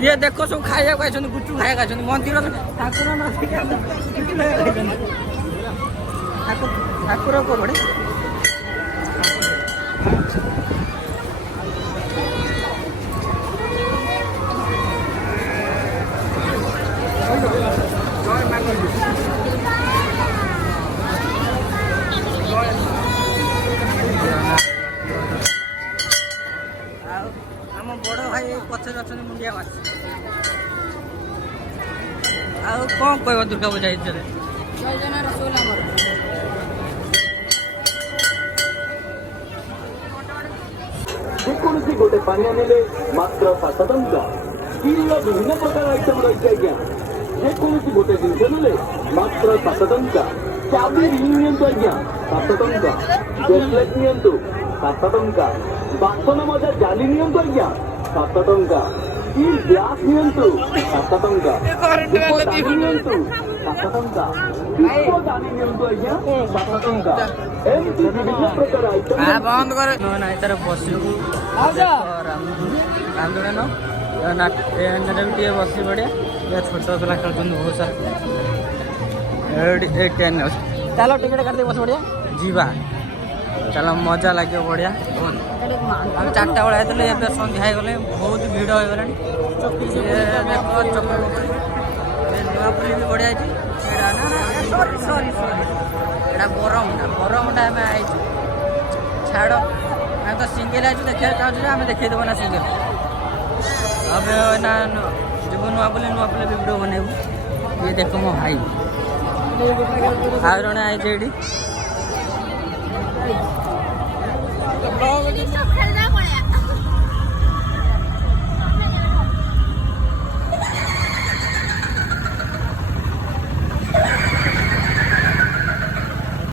ये देखो सब खाया गुचु खाया मंदिर ठाकुर ठाकुर को बड़े आम बड़ भाई पचर अच्छा मुंडिया मास कौन कह दुर्गा पूजा हिसाब ଯେକୌଣସି ଗୋଟେ ପାନୀୟ ନେଲେ ମାତ୍ର 7 ଟଙ୍କା। ଷ୍ଟିଲ୍ର ବିଭିନ୍ନ ପ୍ରକାର ଆଇଟମ୍ ରହିଛି ଆଜ୍ଞା। ଯେକୌଣସି ଗୋଟେ ଜିନିଷ ନେଲେ ମାତ୍ର 7 ଟଙ୍କା। ଚାବି ରିଂ ନିଅନ୍ତୁ ଆଜ୍ଞା 7 ଟଙ୍କା। ବ୍ରେସଲେଟ୍ ନିଅନ୍ତୁ 7 ଟଙ୍କା। ବାସନ ମଜା ଜାଲି ନିଅନ୍ତୁ ଆଜ୍ଞା 7 ଟଙ୍କା। ଷ୍ଟିଲ୍ ଗ୍ଲାସ୍ ନିଅନ୍ତୁ 7 ଟଙ୍କା। ଧୂପ ଦାନି ନିଅନ୍ତୁ 7 ଟଙ୍କା। ଦୀପ ଦାନି ନିଅନ୍ତୁ ଆଜ୍ଞା 7 ଟଙ୍କା। ଏମିତି ବିଭିନ୍ନ ପ୍ରକାର ଆଇଟମ୍ बंद कर तार बस रामदोलन टे बस बढ़िया या छोट पिला खेल बहुत सारा चलो टिकेट काट बस बढ़िया जीवा चलो मजा लगे बढ़िया हम 4टा बेला आते सन्ध्या हो गले बहुत भिड़ हो गला देख चक्र नुआपुली भी बढ़िया सॉरी सॉरी सॉरी एटा बरमटा आम आई छाड़ आम तो सिंगल आई देखा चाहूँ आम देखे देव ना सिंगल अब ना जब नुआपुली भिडियो बनैबू ये देख मो भाई आउ जड़े आई